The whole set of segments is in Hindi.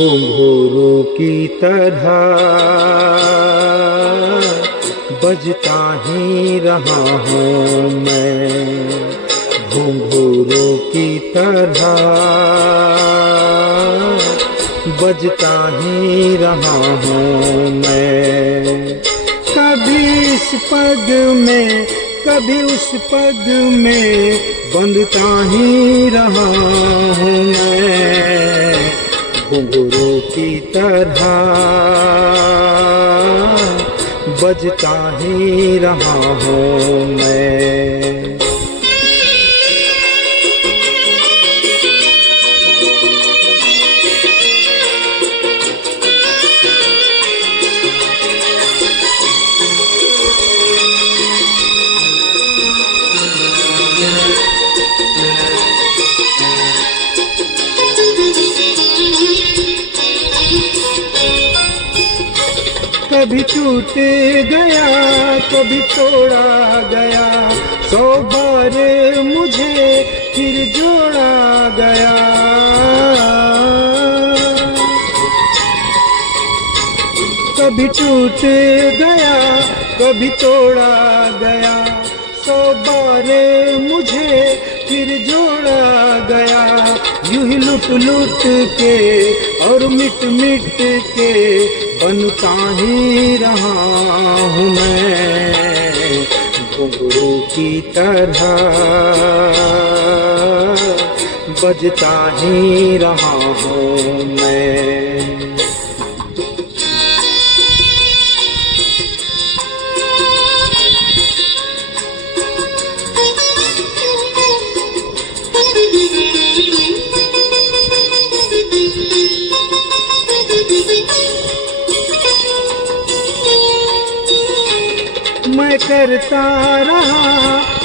घुंघरू की तरह बजता ही रहा हूँ मैं, घुंघरू की तरह बजता ही रहा हूँ मैं। कभी इस पग में कभी उस पग में बंधता ही रहा हूँ मैं, घुंघरू की तरह बजता ही रहा हूँ मैं। कभी टूट गया कभी तोड़ा गया, 100 बार मुझे फिर जोड़ा गया। कभी टूट गया कभी तोड़ा गया, 100 बार मुझे फिर जोड़ा गया। यूं ही लुट लुट के और मिट मिट के बनता ही रहा हूँ मैं, घुंघरू की तरह बजता ही रहा हूँ मैं। मैं करता रहा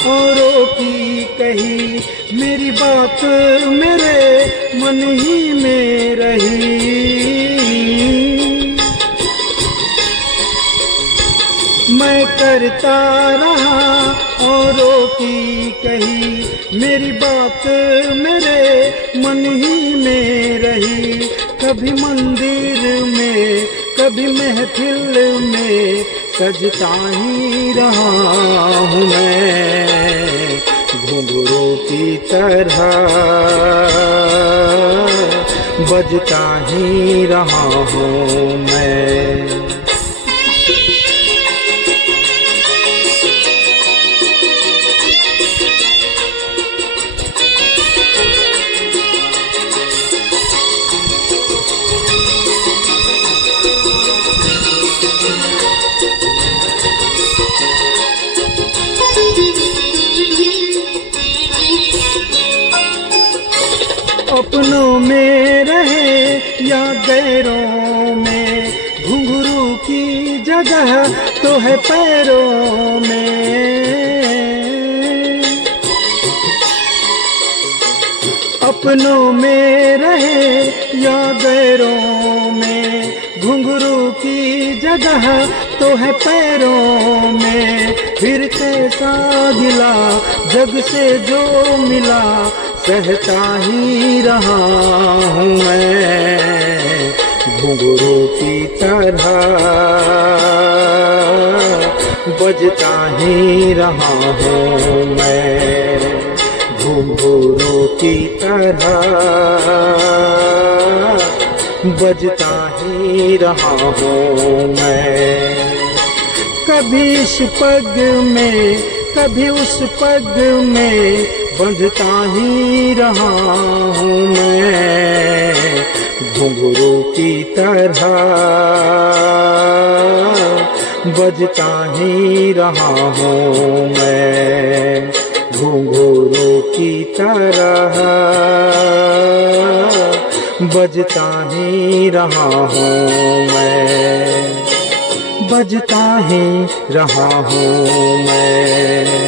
औरों की कही, मेरी बात मेरे मन ही में रही। मैं करता रहा औरों की कही, मेरी बात मेरे मन ही में रही। कभी मंदिर में कभी महफिल में सजता ही रहा हूँ मैं, घुंघरू की तरह बजता ही रहा हूँ मैं। अपनों में रहे या गैरों में, घुंघरू की जगह तो है पैरों में। अपनों में रहे या गैरों में, घुंघरू की जगह तो है पैरों में। फिर कैसा गिला जग से जो मिला, सहता ही रहा हूँ मैं, घुंघरू की तरह बजता ही रहा हूँ मैं, घुंघरू की तरह बजता ही रहा हूँ मैं। कभी इस पग में कभी उस पग में बंधता ही रहा हूँ मैं, घुंघरू की तरह बजता ही रहा हूँ मैं, घुंघरू की तरह बजता ही रहा हूँ मैं, बजता ही रहा हूँ मैं।